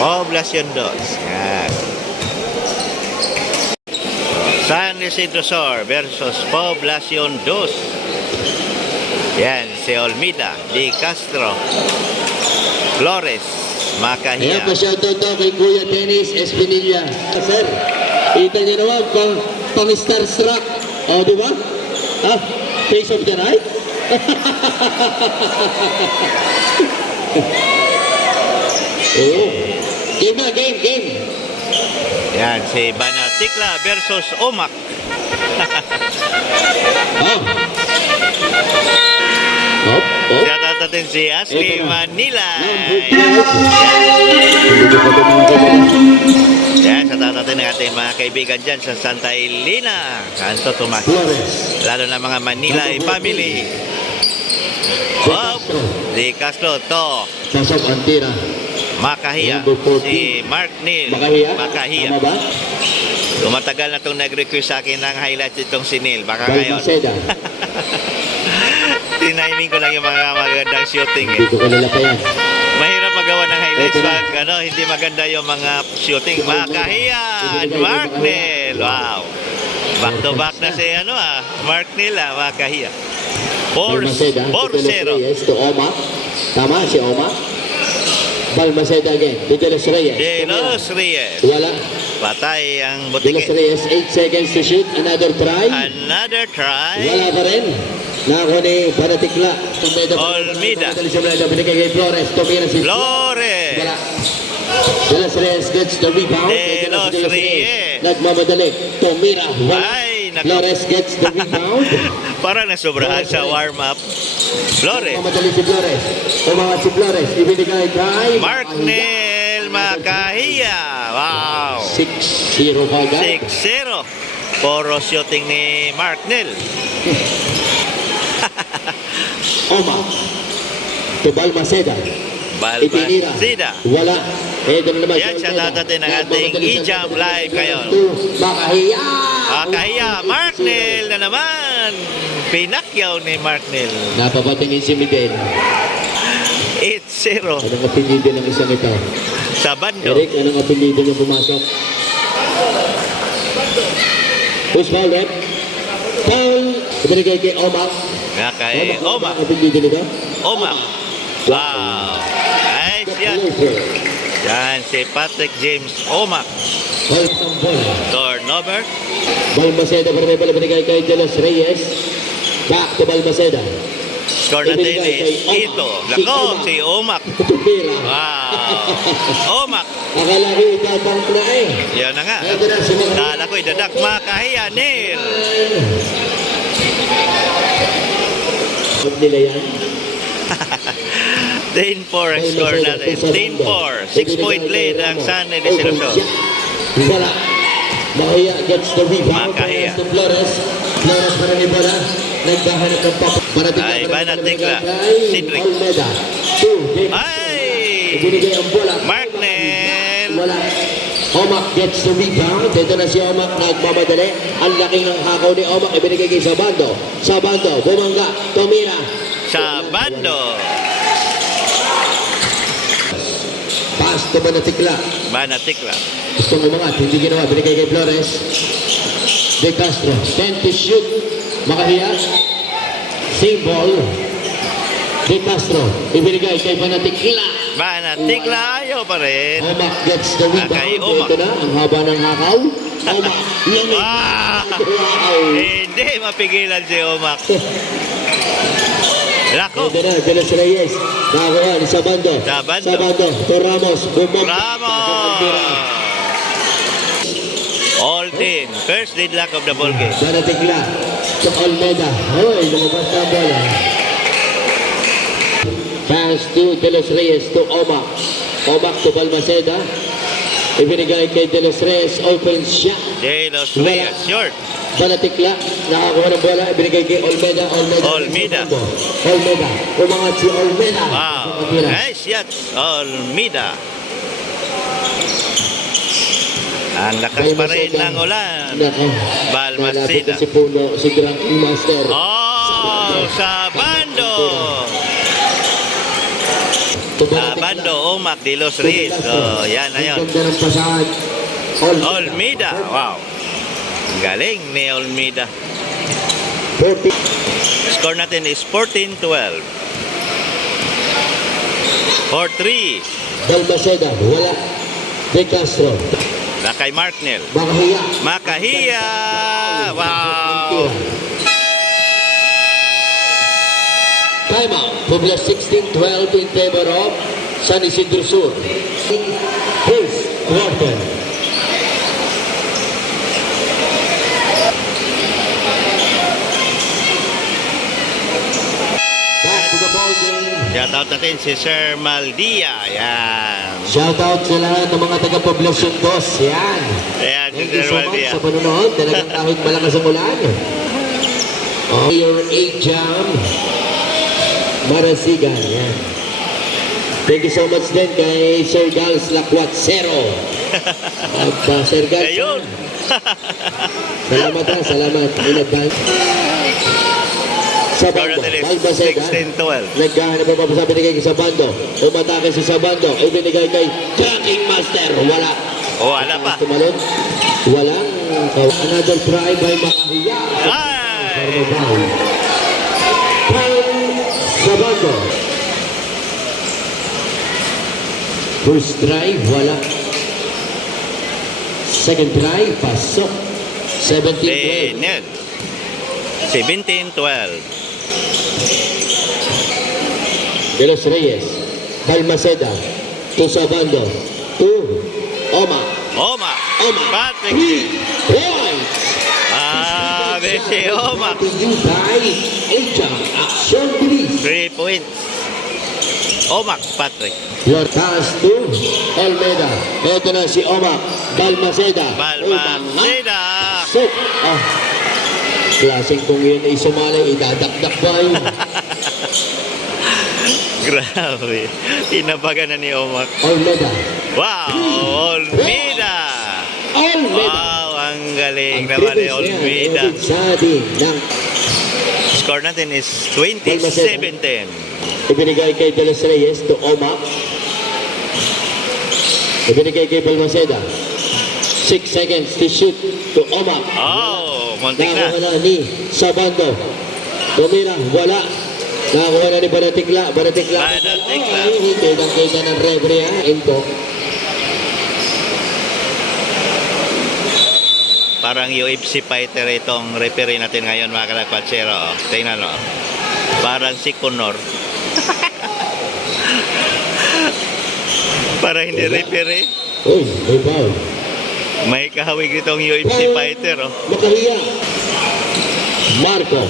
Poblacion 2. Yan. San Isidro Sur versus Poblacion 2. Yan, si Olmida, Di Castro, Flores, Macahia. Ayan po, shoutout daw kay Kuya Dennis Espinilla. Sir, kita niyo naman pang starstruck. O, di ba? Ha? Face of the night? Oo. Game na, game. Yan, si Banatikla versus Omak. Hop. Shout out natin si Ashley Manila. Yan, shout out natin ang ating mga kaibigan dyan sa Santa Elena, Santo Tomas. Lalo na mga Manila family. Di Castro to. Sasok ang tira. Macahia, si Mark Neal. Macahia. Tama ba? Tumatagal na itong nag-request sa akin ng highlights itong si Neal. Baka ngayon. Tiniming ko lang yung mga magandang shooting. Dito ko nalapayan. Mahirap magawa ng highlights pag hindi maganda yung mga shooting. Macahia and Mark Neal. Wow. Back to back na si Mark Neal, Macahia. 4-0. To Omak. Tama si Omak. Balmaceda again. De Los Reyes. De Los Reyes. Wala. Patay ang De Los butike. Reyes, 8 seconds to shoot. Another try. Another try. Wala pa rin. Nako ni Banatikla. Olmida. Binigay kay Flores. Tumira si Flores. Wala. De Los Reyes gets the rebound. De Los Reyes. Nagmamadali. Tumira. Wala. Ay, Flores gets the rebound. Parang nasobrahan sa warm-up. Flores. Nagmamadali si Flores. Umangat si Flores. Ibinigay kay Mark Neal Macahia. Wow. 6-0 kagad. 6-0. Puro shooting ni Mark Neal. Omak. To Balmaceda. Balmaceda. Wala. Ito na naman. Yan siya natin ang ating e-jam live ngayon. Macahia. Macahia. Mark Neal na naman. Pinakyaw ni Mark Neal. Napapatingin si Miguel. 8-0. Anong apelido ng isang ito? Sa bando. Eric, anong apelido niya pumasok? Who's fouled up? Foul. Ibinigay kay Omak. Nga kay Omak. Anong apelido nito? Omak. Wow. Nice yan. Yan si Patrick James Omak. Turnover. Balmaceda para may pala binigay kay De Los Reyes. Back to Balmaceda. Score natin is Ito. Lako, si Omak. Tumira. Wow. Omak. Akala ko itatang na eh. Yan na nga. Kala ko idadak Macahia Neal. Huwag nila yan. 10-4 ang score natin. 10-4. 6-point lead ang San Isidro Sur. Wala. Macahia gets the rebound. Macahia. Flores. Flores para ni bola. Nagbahanap ng papa. Ay, Banatikla. Cedric. Olmeda. Ay! Ibinigay ang bola. Mark Neal. Wala. Omak gets the rebound. Dito na si Omak nagmamadali. Ang laking ng hakaw ni Omak. Ibinigay kay Sabando. Sabando. Bumangga. Tumira. Sa bando. Pass to Banatikla. Banatikla. Gustong umangat. Hindi ginawa. Binigay kay Flores. De Castro. 10 to shoot. Macahia. Same ball. De Castro. Ibinigay kay Banatikla. Banatikla ayaw pa rin. Omak gets the rebound. Kay Omak. Ito na. Ang haba ng hakaw. Omak. Lamig. Wow. Hindi mapigilan si Omak. Lako. Ito na. De Los Reyes. Nakakuha ni Sabando. Sabando. Sabando. To Ramos. Bumang. Ramos. All team. First deadlock of the ball game. Banatikla. To Olmeda. Hoy, lumabas na ang bola. Pass to De Los Reyes to Omak. Omak to Balmaceda. Ibinigay kay De Los Reyes. Open shot. De Los Reyes. Short. Banatikla. Nakakuha ng bola. Ibinigay kay Olmeda. Olmeda. Olmeda. Umangat si Olmeda. Wow. Nice shot. Olmeda. Ang lakas pa rin ng ulan. Balmaceda. Si Puno, si Grand Master. Oh, sa bando. Bando, Omac, De Los Reyes. So, yan na yun. Ang ganda ng pasahan. Olmida, wow. Galing ni Olmida. 40. Score natin is 14-12. 4-3. Balmaceda, wala. De Castro, Na kay Marknell. Makahiya. Makahiya! Wow! Time out. Puebla 16-12 in favor of San Isidro Sur. First quarter. Back to the ball game. Shoutout natin si Sir Maldia. Yan. Shoutout sa lahat ng mga taga-Poblacion 2. Yan. Ayan, si Thank you Sir so much Maldia. sa panonood. Talagang kahit malakas ang ulan. Your 8 jam. Marasigan. Yan. Thank you so much din kay Sir Gals Lacuatsero. At Sir Gals. Ayun. Salamat ha. Salamat. In advance. Score Sabando. natin is Balbaseda. 16-12. Naghahanap pa pa sa binigay kay Sabando. Umatake si Sabando. Ibinigay kay Cracking Master. Wala. O, wala pa. Tumalon. Walang. Another try by Makahiya. Ay! Kyle Sabando. First try, wala. Second try, pasok. 17-12. Daniel. 17-12. De Los Reyes. Balmaceda. To Sabando. To Oma. Oma. Oma. Patrick. 3 points. Si Oma. You by Ejam. Action Police. 3 points. Omac, Patrick. Your pass to Olmeda. Ito na si Oma. Balmaceda. Balmaceda. Sok. Klaseng kung yun ay sumali, idadakdak ba yun? Grabe. Inabagan na ni Omac. Olmeda. Wow! Olmida! Olmeda. Wow! Ang galing naman ni Olmida. Sabi ng Score natin is 20-17. ibinigay kay De Los Reyes to Oma. Ibinigay kay Balmaceda. 6 seconds to shoot to Oma. Oh! Muntik na. Nakakuha na ni Sabando. Tumira, wala. Nakakuha na ni Banatikla. Banatikla. Banatikla. Ay, kitang-kita ng referee ha. Info. Parang UFC fighter itong referee natin ngayon, mga kalagpatsero. Oh. Tingnan mo. Parang si Conor. Parang hindi referee. Uy, may foul. May kahawig itong UFC fighter. Oh. Makahiya. Marco.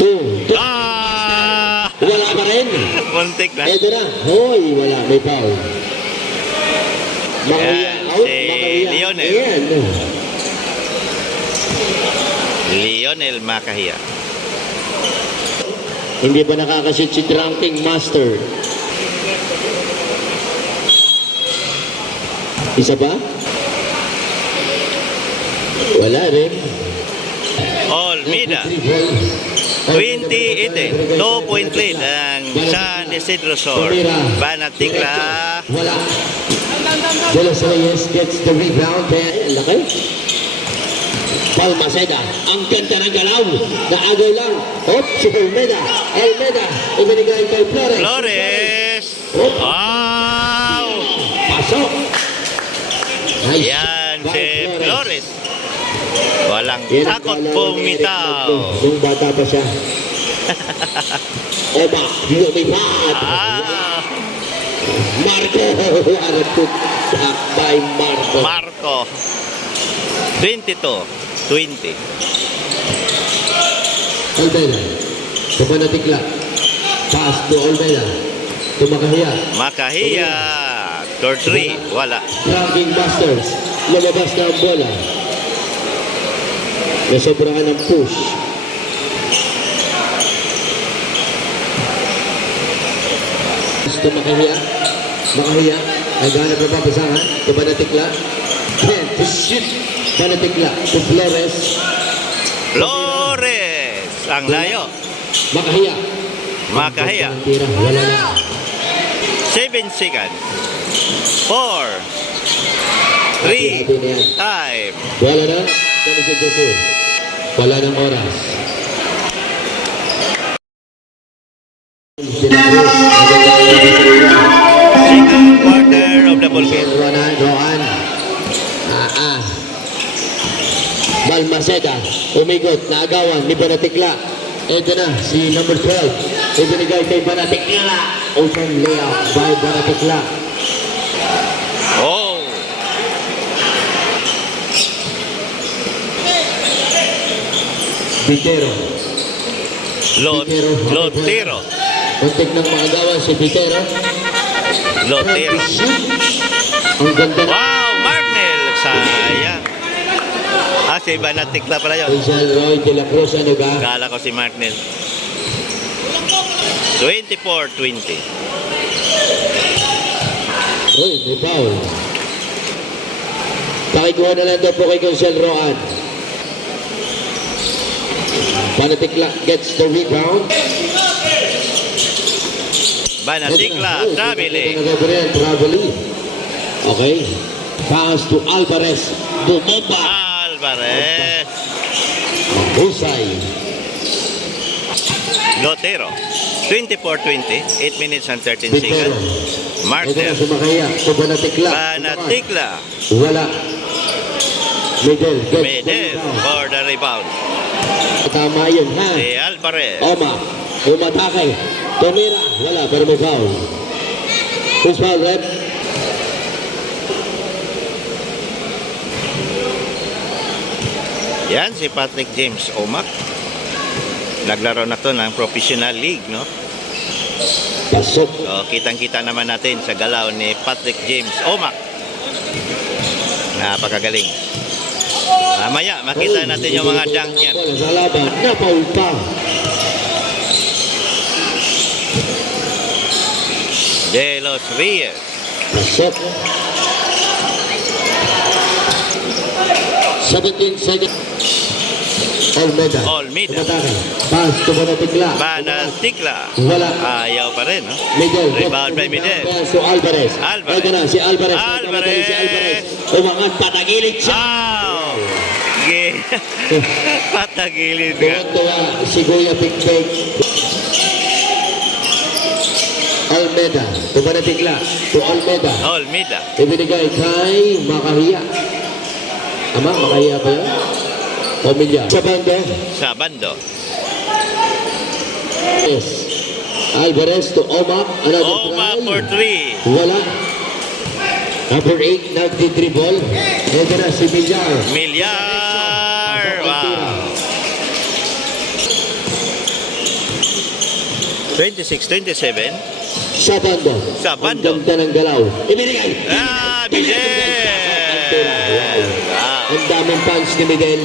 2. Ah! Wala pa rin. Muntik na. Ito na. Hoy, wala. May foul. Makahiya. Yan, Out. si Makahiya. Lionel. Ayan. Lionel Makahiya. Hindi pa nakakashoot si Drunking Master. Isa pa? Wala rin. Olmida. 20-18. 2-point lead ang San Isidro Sur. Banatikla. Wala. De Los Reyes gets the rebound. Laki. Balmaceda. Ang ganda ng galaw. Naagaw lang. Hop, si Olmeda. Olmeda. Ibinigay kay Flores. Flores. Wow! Pasok. Nice. Yan si Flores. Walang Yan ang takot galaw ni Eric bumitaw. Magno nung bata pa siya. Oma, lumipad. Ah, Marco. Araput. By Marco. Marco. 22-20. Olmeda. Kapanatikla. Pass to Olmeda. Tumakahiya. Makahiya. Score 3. Wala. Ranking Masters. Lumabas na ang bola. Nasobrahan ng push. Tumakahiya. Makahiya. Naghanap na papasahan. Kapanatikla. To shoot. Panatikla. To Flores. Flores. Ang layo. Makahiya. Makahiya. Tira. Wala na. 7 seconds. 4, 3, Hati-hati na yan. time. Wala na. 20-22. Wala ng oras. Second quarter of the ball game. Roan. Balmaceda, umigot, naagawan ni Banatikla. Ito na, si number 12. Ibinigay kay Banatikla. Open layout by Banatikla. Oh, Pitero. Lotero. Muntik ng maagawan si Pitero. Lotero. Ang ganda na. Wow, Marnel. Sayang. Si Banatikla pala yun. Rizal Roy de la Cruz, ano ba? Kala ko si Marnel. 24-20. Uy, may foul. Pakikuha na lang daw po kay Gonzal Roan. Banatikla gets the rebound. Banatikla, traveling. Traveling. Okay. Pass to Alvarez. Bumaba. Alvarez. Mahusay. Lotero. 24-20. 8 minutes and 13 Pitero. seconds. Ito na Marnel. sumakaya. Ito Banatikla. Banatikla. Wala. Medel gets the Medel rebound. for the rebound. Tama yun, ha? Si Alvarez. Oma. Umatake. Tumira. Wala, pero may foul. Who's foul, rep? Yan si Patrick James Omak. Naglaro na to ng professional league, no? Pasok. So, kitang-kita naman natin sa galaw ni Patrick James Omak. Napakagaling. Mamaya, makita natin yung mga dunk niyan. Sa laban, napaul pa. De Los Reyes. Pasok. 17 seconds. Olmeda. Olmeda. Umatake. Pass to Banatikla. Banatikla. Wala. Ayaw pa rin, no? Miguel. Rebound by Miguel. Pass to Alvarez. Alvarez. Ito na, si Alvarez. Alvarez. Si Alvarez. Umangat, patagilid siya. Wow! Patagilid ka. Tuwa si Goya Pikpik. Almeda. To Banatikla. To Almeda. Olmeda. Ibinigay kay Makahiya. Ama, Makahiya ba yun? Pamilya. Sa banda. Sa bando. Yes. Alvarez to Oma. Another Oma try. for 3. Wala. Number 8, nagdi-dribble. Ito na si Millar. Milyar! Wow! 26-27. Sa banda. Sa bando. Ang ganda ng galaw. Ibinigay. Miguel! Ang daming punch ni Miguel.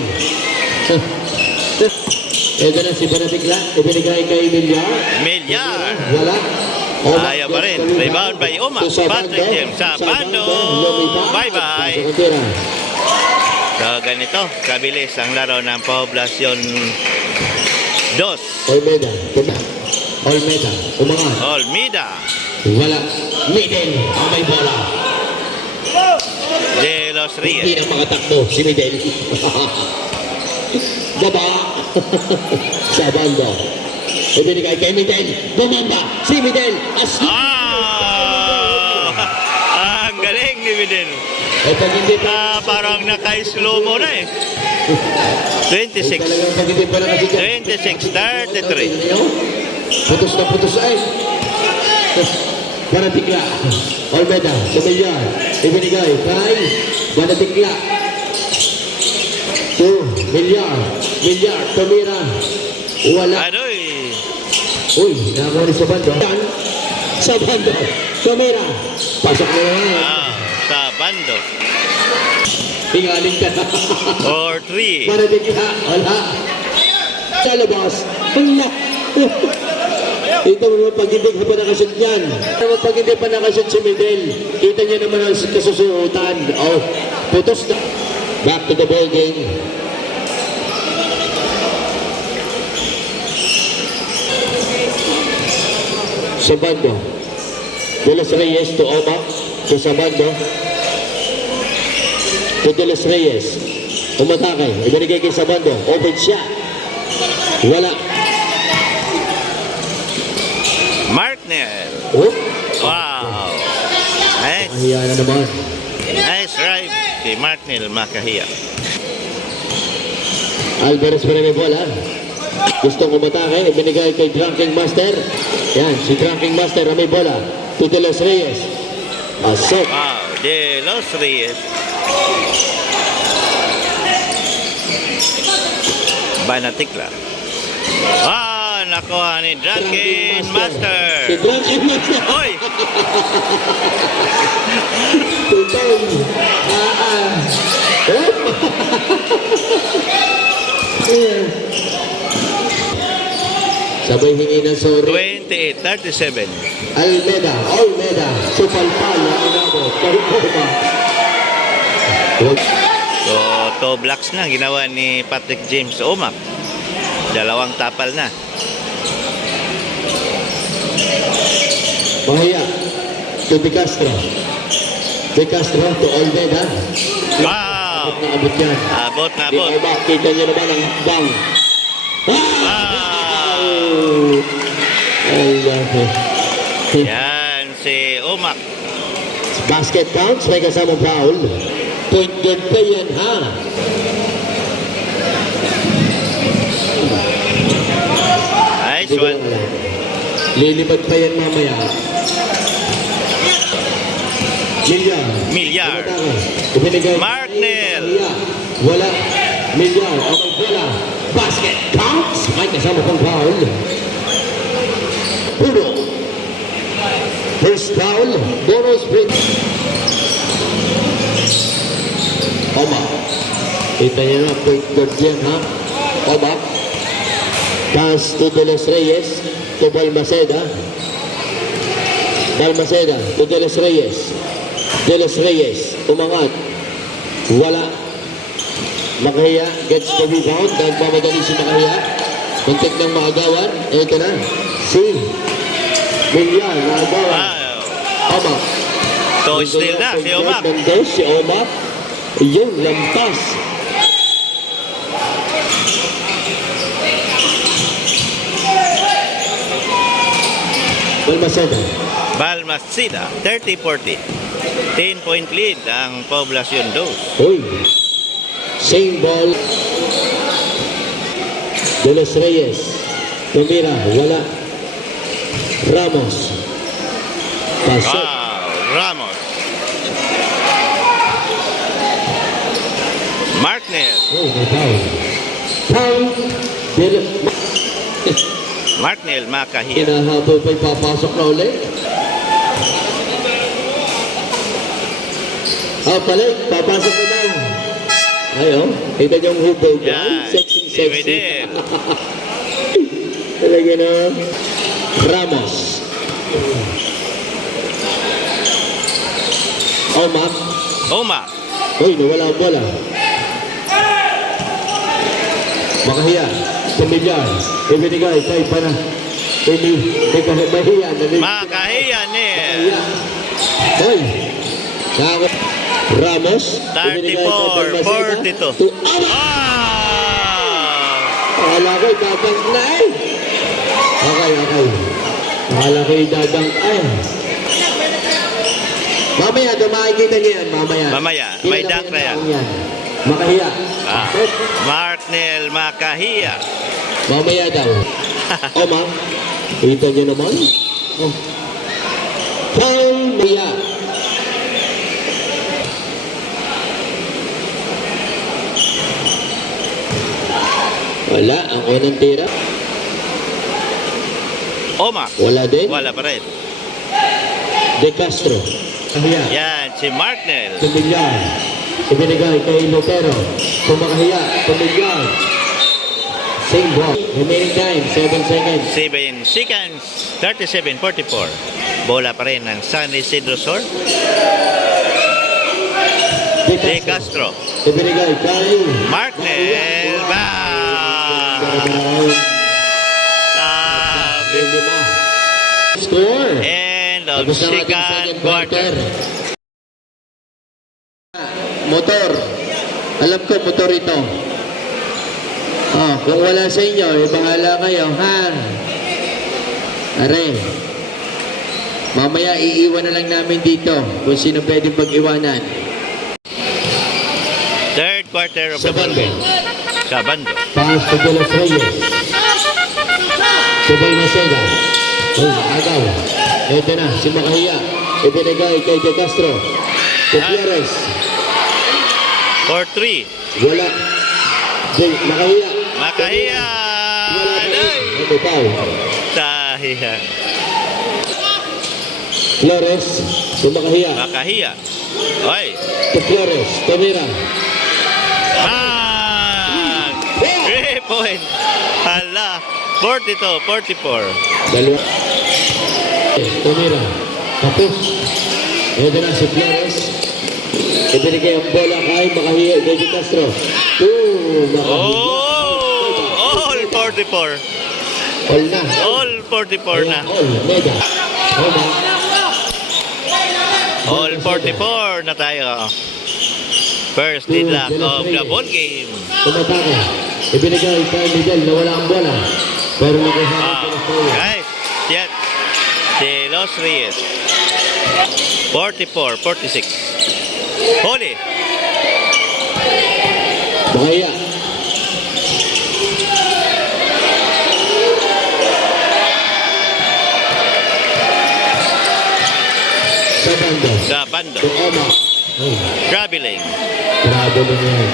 Ito na si Banatikla. Ibinigay kay Millar. Milyar! Wala. Oma Ayaw pa rin. gets the Rebound by Oma. To sa Patrick bando. James. Sa bando. Lumipat. Bye-bye. Sa kantira. So, ganito. Kabilis ang laro ng Poblacion 2. Olmeda. Olmeda. Umangat. Olmida. Wala. Midel. Ang may bola. De Los Hindi Reyes. na makatakbo si Midel. Baba. Sa bando. Ibinigay kay Midel. Bumamba. Si Midel. Ang galing ni Videl. Pag hindi pa. Parang naka-slow mo na eh. 26. Talagang pag hindi pa nakasigat. 26-33. Putos na putos ay. Banatikla. Olmeda. Sumilyan. Ibinigay kay Banatikla. To Millar. Millar. Tumira. Wala. Adoy. Uy, nakakuha ni sa bando. Yan. Sa bando. Tumira. Pasok na naman. Sa bando. Tingaling ka. Or 3. Banatikla. Wala. Sa labas. Wala. Ito mga pag hindi pa nakashoot yan. Pag hindi pa nakashoot si Miguel, kita niya naman ang kasusuotan. Oh, putos na. Back to the ball game. Sa bando. De Los Reyes to Omak. To Sabando. To De Los Reyes. Umatake. Ibinigay kay Sabando. Open shot. Wala. Marknell. Oh. Wow. Nice. Ahiya na naman. Nice drive si Marknell Makahiya. Alvarez pa rin may bola. Gustong umatake. Ibinigay kay Drunken Master. Yan. Si Drunken Master na may bola. To De Los Reyes. Asok. Wow. De Los Reyes. Banatikla. Ah, nakuha ni Drunken Si Master. Drunken Master. Hoy! Tutong. Sabay hingi ng sorry. 28-37. Almeda. Supalpal ang inabot. Karikoma. So, 2 blocks na ginawa ni Patrick James Omak. Dalawang tapal na. Mahiya. To De Castro. De Castro to Almeda. Wow! Naabot yan. Abot na Di abot. ba, kita nyo naman ang bang. Wow! Ay, love. Yan si Omak. Basket counts, may kasamang foul. Point guard pa yan, ha? Nice Hindi ko one. alam. Lilipad pa yan mamaya. Milyar. Ibinigay. Marknell. Wala. Milyar. Okay, bola. Basket counts. May kasama pang foul. Puno. First foul. Bonus break. Oma. Kita niyo na. Point guard yan, ha? Oma. Pass to De Los Reyes. To Balmaceda. Balmaceda. To De Los Reyes. De Los Reyes. Umangat. Wala. Makahiya gets the rebound. Nagmamadali si Makahiya. Muntik ng maagawan. Ito na. Si Milyar. Maagawan. Wow. Oma. So, still na si Omak. Nandun si Oma. Yung lampas. Balmaceda. Balmaceda, 30-40. 10-point lead ang Poblacion 2. Uy. Same ball. De Los Reyes. Tumira. Wala. Ramos. Pasok. Wow, Ramos. Marknell. Oh, may foul. Foul. De Los... Marknell Makahiya. Hinahabol pa papasok na ulit. Palik. Papasok na daw. Ayun. Kita niyo yung hubog. Yan. Sexy. Dividend. Talaga na. Ramos. Omak. Omak. Uy, nawala ang bola. Makahiya. Pamilyar. Ibinigay kay pana. Mahiya. Makahiya ni Uy. Ramos. 34-42. Akala ko dadang na eh. Okay. Akala ko dadang ay. Mamaya, makikita niyo yan. Mamaya, may dunk na yan. Makahiya. Marknell Makahiya. Mamaya daw. Oma, kita niyo naman. Oh. Mamaya. Wala, ang unang tira. Omak. Wala din. Wala pa rin. De Castro. Makahiya. Yan, si Marknell. Pamilyar. Ibinigay kay Lotero. Pumakahiya. Pamilyar. Same ball. Remaining time, 7 seconds. 7 seconds. 37-44. Bola pa rin ng San Isidro Sur. De Castro. Ibinigay kay Marknell. Sabi. Score. And of Tapos na ang ating second quarter. Motor. Alam ko, motor ito. Kung wala sa inyo, bahala kayo, ha? Are. Mamaya iiwan na lang namin dito kung sino pwedeng pag-iwanan. Third quarter of Sa the ball bando. game. Sa bando. Pass to De Los Reyes. Subay Maceda. Agaw. Ito na, si Makahiya. Ibinigay kay De Castro. Gutierrez. 4-3. Wala. Makahiya. Makahiya. Wala. Ay! Ito pao. Tahiya. Flores. Si Makahiya. Makahiya. Oy. To Flores. Tumira. Ah! 3 point. Hala. 42-44. Dalawa. Tumira. Tapos. Ito na si Flores. Ibinigay ang bola kay Makahiya. De Castro. Makahiya. Oh! All 44. All na. All 44 na. All. Mega. Oma. All 44 na tayo. First deadlock of the ball game. Tumatake. Ibinigay kay Miguel na wala ang bola. Pero nakuha Guys, yan. Si Los Reyes. 44-46. Holy. Makahiya. Sa banda. Sa bando. To Oma. Traveling. Grabe na yan.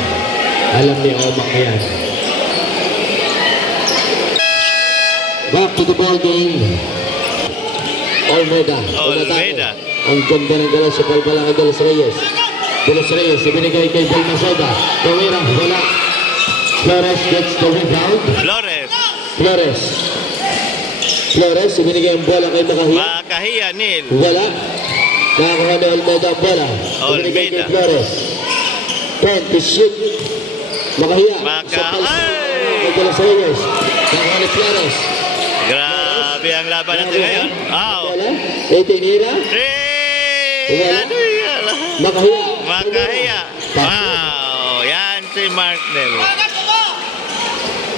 Alam ni Oma yan. Back to the ball game. Olmeda. Olmeda. Ang ganda ng gala sa palpalang De Los Reyes. De Los Reyes, ibinigay kay Del Masoda. Tumira, wala. Flores gets the rebound. Flores. Flores. Flores, ibinigay ang bola kay Makahiya. Makahiya, Neil. Wala. Nakakuha ni Olmeda ang bola. Ibinigay kay Olmeda. Flores. 10 to shoot. Makahiya. Ay! De Los Reyes. Nakakuha ni Flores. Grabe ang laban natin ngayon. Wow. Bola. Itinira. 3! Ano yan? Makahiya. Makahiya. Wow. Yan si Mark Nel.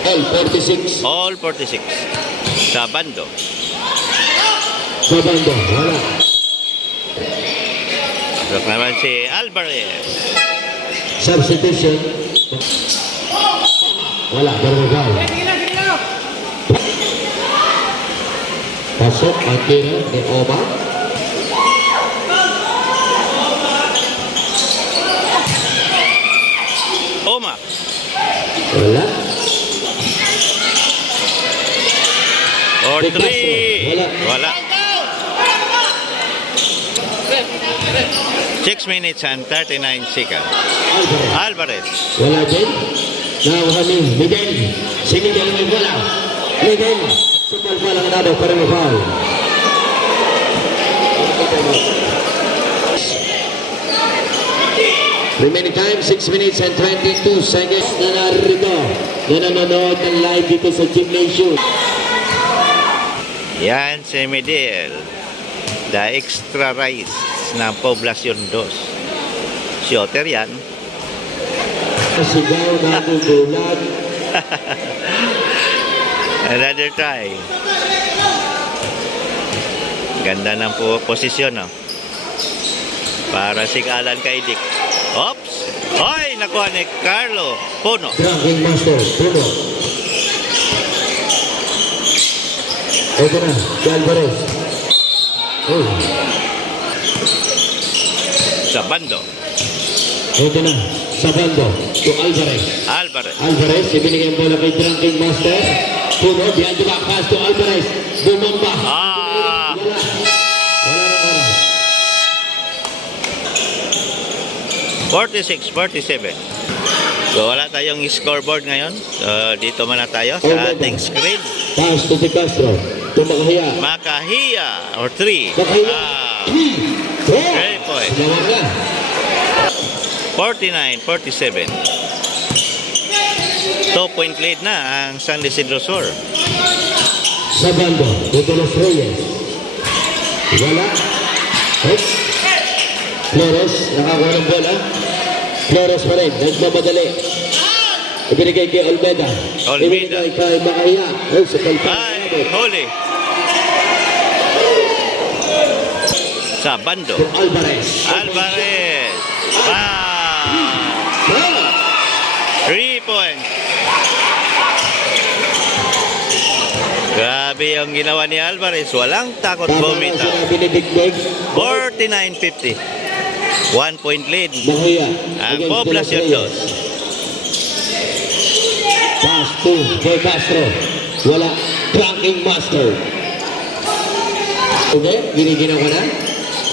All 46. All 46. Sa bando. Sa bando. Wala. Pasok naman si Alvarez. Substitution. Wala. Bermagay. Pasok. Ang tira ni Oma. Oma. Wala. Or De Castro. 3. Wala. Wala. 6 minutes and 39 seconds. Alvarez. Alvarez. Wala din. Nakakuha ni Miguel. Si Miguel may bola. Miguel. Supal pa lang natin para ma-foul. Remaining time, 6 minutes and 22 seconds na narito. Na nanonood ng live dito sa Gymnasium. Yan si Medel. The extra rice ng Poblacion 2. Shooter yan. Sigaw na gugulat. Another try. Ganda ng posisyon, no? Para si Alan kay Dick. Oops! Hoy! Nakuha ni Carlo Puno. Drunken Master, Puno. Ito na, si Alvarez. Oh, Sa bando. ito na, sa bando. To Alvarez. Alvarez. Alvarez, ibinigay ang bola kay Drunken Master. Puno, behind the back pass to Alvarez. Bumamba. Ah! Wala. Wala na oras. 46-47. So wala tayong scoreboard ngayon. So dito muna tayo sa ating screen. Pass to De Castro. To Makahiya. Makahiya or 3. Makahiya. Ah, 3 point. Sinawag na. 49-47. 2-point lead na ang San Isidro Sur. Sa bando, De Los Reyes. Wala. Oops. Flores, nakakuha ng bola. Flores pa rin, nagmamadali. Ibinigay kay Olmeda. Olmeda. Ibinigay kay Macaya. Oh, sa kalpa. Ay, huli. Sa bando. Alvarez. Alvarez. Bola. 3 points. Grabe yung ginawa ni Alvarez. Walang takot Tama na bumitaw. sinabi ni Big Big. 49-50. 1 point lead. Macaya. Ang against Poblacion De Los Dos. Reyes. Pass to De Castro. Wala. Tracking master. Okay, giniginaw ka na?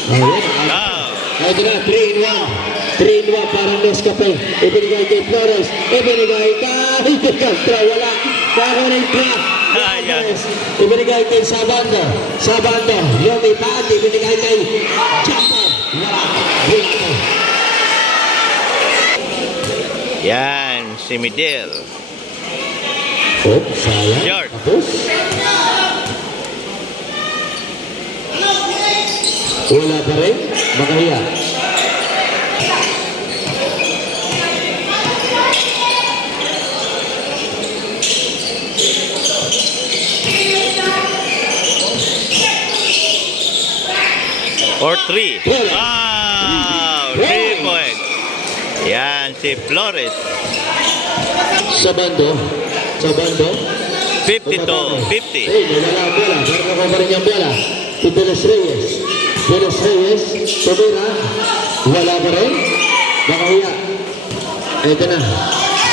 Ayan. Ah, Ito na, 3-in-1. 3-in-1 para Nescafe. Ibinigay kay Flores. Ibinigay kay De Castro. Wala. Bago ng trap. Ayan. Ibinigay kay Sabando. Sabando. Lumipad. Ibinigay kay Chapo. Wala. Wala. yan, si Midel. Oh, sayang. Short. Tapos. Wala pa rin. Makahiya. Or 3. Wow! 3 points. Yan, si Flores. Sabando. Sabando. 52-50. Eh, wala ang bola. Meron ako pa rin yung bola. To De Los Reyes. De Los Reyes. Tumira. Wala pa rin. Makahiya. Ito na.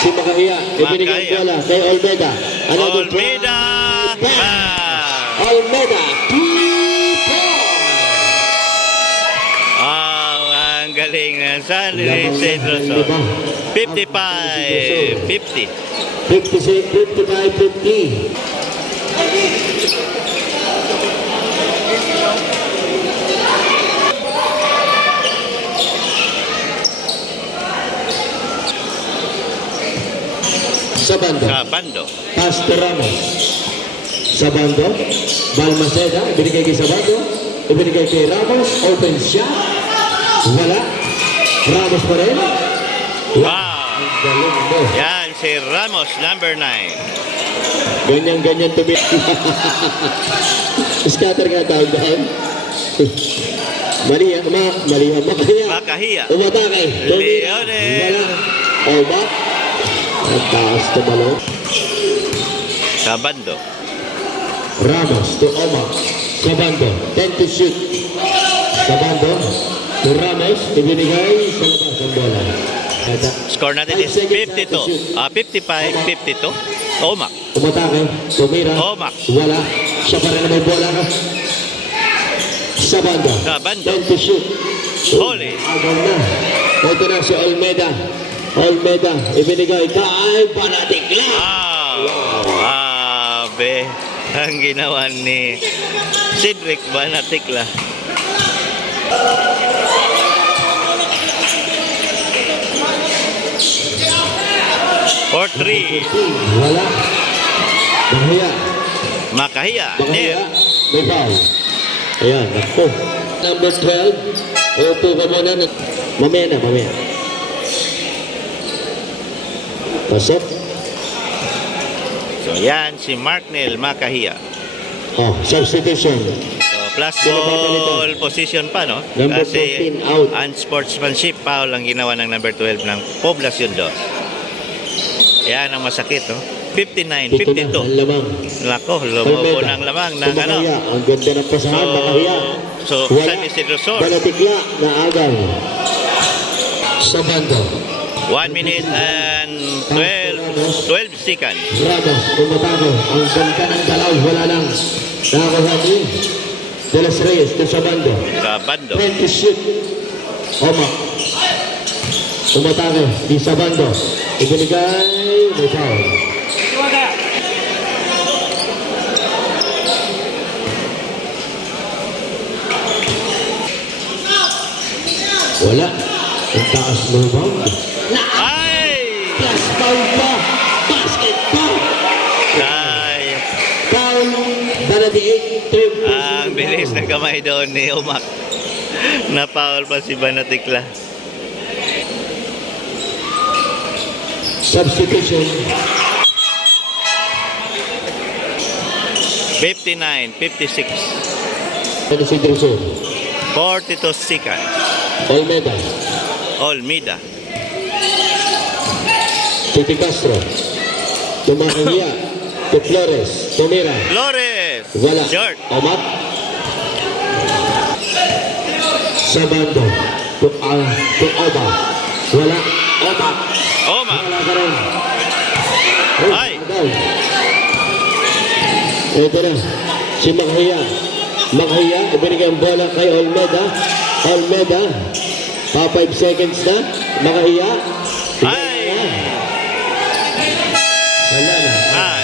Si Makahiya. Ibinigay ang Makahiya. bola kay Olmeda. Another Olmeda. try. Wow! Olmeda. 2 points. Ang galing ng San Luis Rosso. 55-50. 56, 55, 50. Sabando. Sa bando. Pastor Ramos. Sabando. Balmaceda. Ibinigay kay Sabando. Ibinigay kay Ramos. Open shot. Wala. Ramos pa rin. Wow! Ang galing mo. Yan, si Ramos, number 9. Ganyan-ganyan tumi. Scatter nga tawag dahil. Mali yan. Mali yan. Makaya. Makahiya. Umatake. Leonel. Wala. Oba. Ang taas tumalong. Sa bando. Ramos to Oma. Sabando. 10 to shoot. Sabando. To Ramos. Ibinigay sa labas ang bola. Score natin is 52. 55-52. Omak. Umatake. Tumira. Omak. Wala. Siya pa rin na may bola. Sabando. Sabando. 10 to shoot. Huli. Agad na. Ito na si Olmeda. Olmeda. Ibinigay kay Panatikla. Wow! Abe. Ang ginawa ni Cedric Banatikla. Or 3. Wala. Mahiya. Makahiya. Mahiya. Near. May foul. Ayan. Nakpo. Number 12. Upo ka muna. Mamaya na. Mamaya. Pasok. So yan si Marknell Makahiya. Oh, substitution. So plus ball position pa, no? Number Kasi 14 out. unsportsmanship foul ang ginawa ng number 12 ng Poblacion Dos. Yan ang masakit, no? 59, Ito na. 52. Ang lamang. Lako, lumobo ng lamang ng ano. Makahiya. Ang ganda ng pasahan. Makahiya. So Wala. San Isidro Sur. Balatikla na agaw. Sabando. 1 minute and 12 seconds. Ramos, tumatako. Ang ganda ng galaw. Wala lang. Nakakuha ni De Los Reyes to Sabando. Sa bando. 20 shoot. Oma. Tumatake. Di Sabando. Ibinigay. May foul. Wala. Ang taas mo ba? Ay! Plus foul pa. Basket foul. Ay! Foul. Baladi 68. Third place. Ang bilis ng kamay doon ni Omak. Na-foul pa si Banatikla. Substitution. 59-56. Ano si Drusur? 42 seconds. Olmeda. Olmida. Titi Castro. Tumakaya. To Flores. Tumira. Flores. Wala. Short. Omat. Sabando. To Oba. Wala. Omat. Oma. Wala ka rin. Ay. Ito na. Si Maghaya. Maghaya. Ibinigay ang bola kay Olmeda. Olmeda. Pa 5 seconds na. Maghaya. Ay. Wala na. Ay.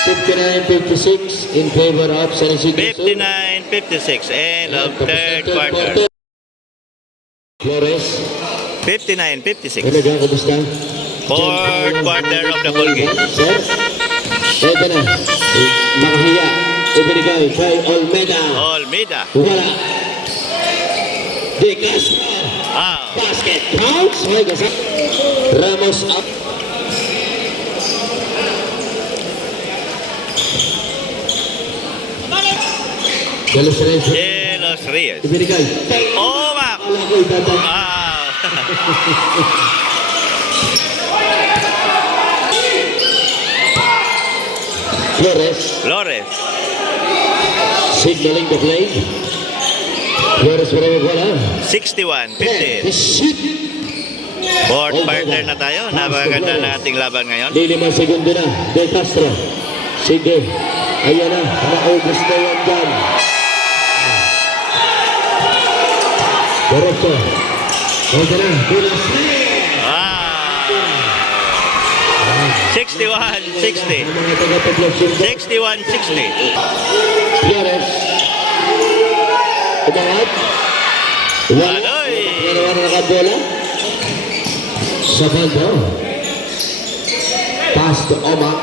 59-56 in favor of San Isidro. 59-56. End of third quarter. Flores. 59-56. Ano ka? Kamusta? Fourth quarter of the ball game. Sir? Ito na. Maghaya. Ibinigay kay Olmeda. Olmida. Wala. De Castro. Ah. Basket counts. Ramos up. De Los Reyes. De Los Reyes. Ibinigay. Omak. Wala ko itatay. Wow. Flores. Flores. Signaling the play. Flores para wala. 61-50. Shoot. Fourth quarter na tayo. Napakaganda na ating laban ngayon. Di 5 segundo na. De Castro. Sige. Ayan na. Naubos na yan dyan. Directo. Ito na. Tulas. Ah. 61-60. Mga taga-paglasyon. 61-60. Flores. Umangat. Wala. Aloy. Wala na nakabola. Sabando. Pass to Omak.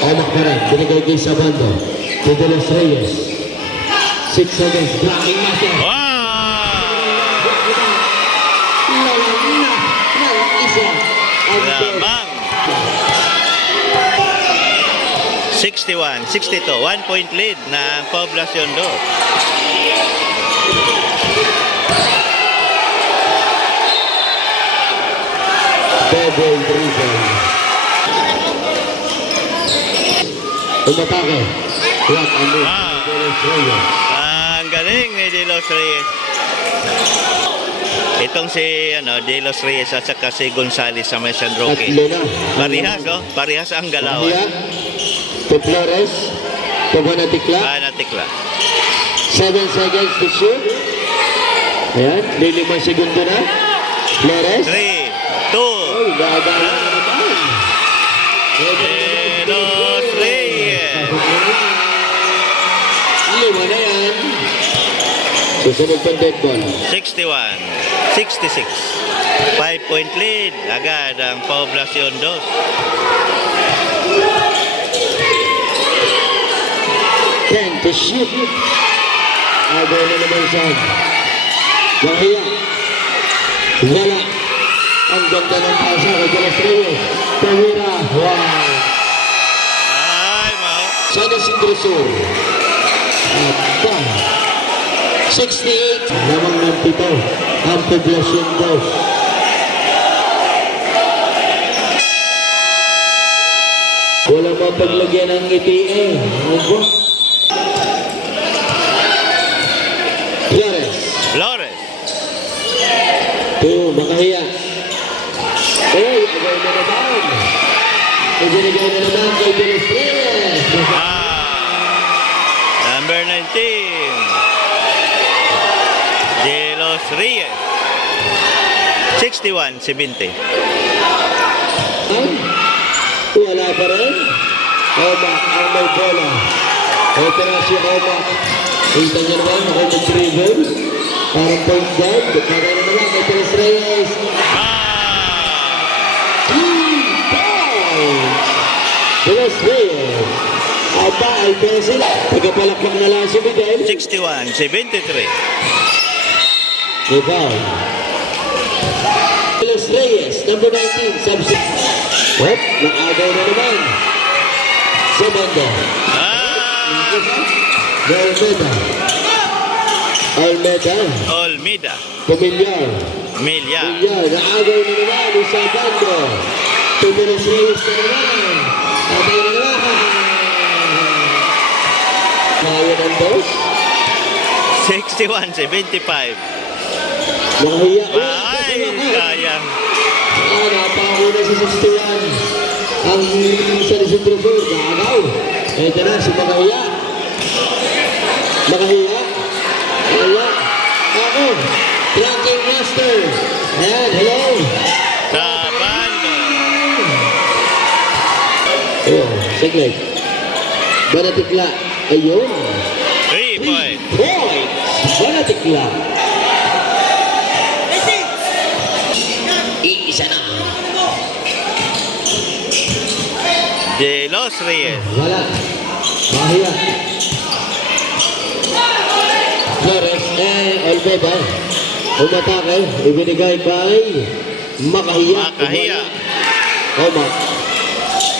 Omak pa rin. Binigay kay Sabando. To De Los Reyes. 6 seconds. Blocking master. Wow. Lamang. 61-62. 1 point lead ng Poblacion 2. Double dribble. Umatake. What a move. Wow. De Los Reyes. Ang galing ni De Los Reyes. Itong si De Los Reyes at saka si Gonzales sa may San Roque. Tatlo na. Parihas, oh. Parihas ang galaw. Mahiya. To Flores. To Banatikla. Banatikla. 7 seconds to shoot. Ayan. 5 segundo na. Flores. 3, 2, Ay, gagana na naman. De Los Reyes. Lima na yan. Susunod pang dead ball. 61-66. 5 point lead. Agad ang Poblacion 2. Ten to shoot. Agaw na naman siya. Mahiya. Wala. Ang ganda ng pasa kay De Los Reyes. Tawira. Wow. Ay, mau. San Isidro Sur. At 68. Lamang ng 7. Ang Poblacion 2. Wala mapaglagyan ng ngiti eh. Opo. Flores. Flores. To Makahiya. Ay, agay na naman. Ibinigay na naman kay De Los Reyes. Number 19. De Los Reyes. 61-70. Wala pa rin. Omak ang may bola. Ito na si Omak. Kita niyo naman ako mag-dribble. Parang point guard. Kaya na naman kay De Los Reyes. De Los Reyes. Aba, ay pencil. Tagapalakpak na lang si Miguel. 61-73. May foul. Los Reyes, number 19, substitute. What? Nakagaw na naman. Sa banda. Almeda. Almeda. Olmida. Pamilyar. Milya. Pamilyar. Nakagaw na naman. Sa banda. Los Reyes na naman. Atay na naman. Kaya ng dos. 61-75. Nakahiya. Ay, sayang. Napakuna si 61. Ang sa Resentrofur, nakagaw. Ito na si Makahiya. Makahiya. Makahiya. Ako. Tracking Master. Ayan, hello. Sa bando. Oh, saglit. Banatikla. Ayun. 3 points. Points. Banatikla. Iisa na. De Los Reyes. Wala. Makahiya. Flores. Olmeda. Umatake. Ibinigay kay Makahiya. Makahiya. Omak.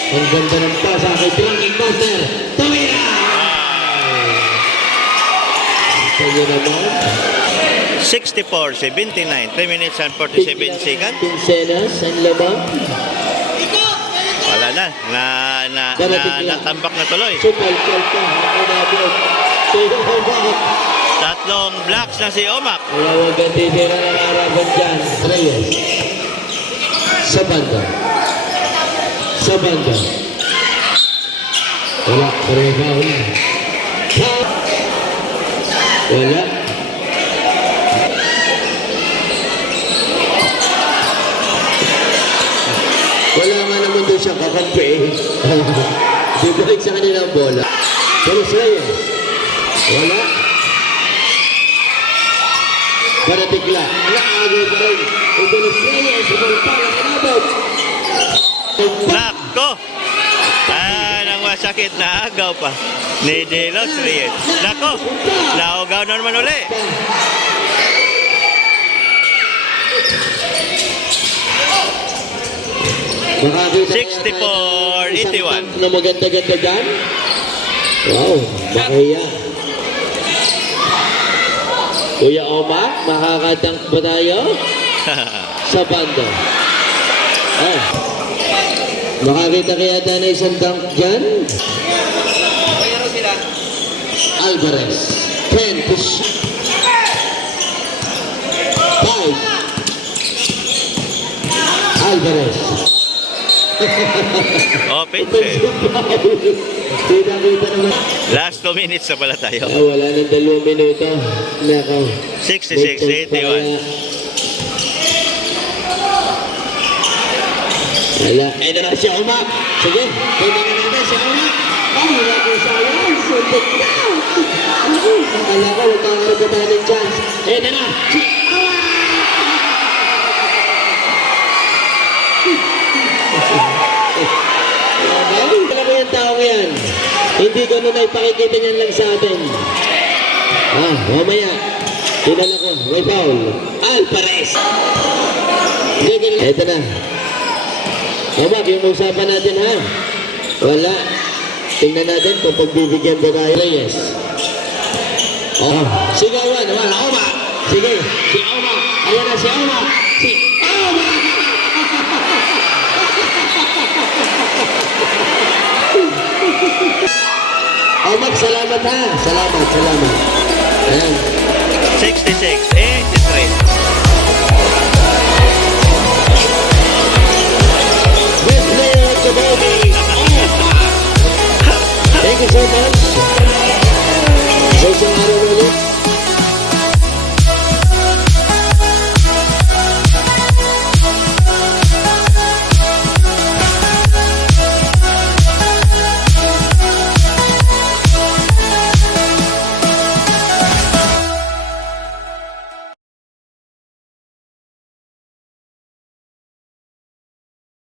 Ang ganda ng pasa kay Tracking Master. Tumira! Kaya naman. 64-79. 3 minutes and 47 seconds. Pinsenas, ang lamang. Wala na. Natambak na tuloy. Supal-pal pa. Ako nabot. Sino ko ba? Tatlong blocks na si Omak. Wala wag ang titira ng araban dyan. Reyes. Sa banda. Sa banda. Wala. Foul. Wala. Wala nga naman doon siya kakampi. Bibalik sa kanila ang bola. Los Reyes. Wala. Banatikla. Nakagaw pa rin. Ito Los Reyes. Banatikla. Kinabot. Nako! Nang masakit na agaw pa ni De Los Reyes. Nako! Naugaw na naman uli. Makakita 64-81. na maganda-ganda dyan. Wow, Makahiya. Kuya Omak, makakadunk ba tayo? Sa banda. Ay. Makakita kaya tayo na isang dunk dyan? Alvarez. 10 to 5. Alvarez. Offensive. Kita-kita naman. Last 2 minutes na pala tayo. Wala nang 2 minuto. Nako. 66-81. Wala. Ito na si Omak. Sige. Tingnan na natin si Omak. Ay, wala ko sayang. Suntok na. Akala ko, huwag kang harapatan ng chance. Ito na. Si Omak. Alam mo yung tao yan. Hindi ko na ipakikita niyan lang sa atin. Mamaya. Tinala ko. May foul. Alvarez. Ito na. Omak, yung usapan natin ha. Wala. Tingnan natin kung pagbibigyan ba tayo. Reyes. Sigawan. Wala. Omak. Sige. Si Omak. Ayan na si Omak. Si Omak. Omak, salamat ha. Salamat. Ayan. 66-83. Best player of the day. Thank you so much. So,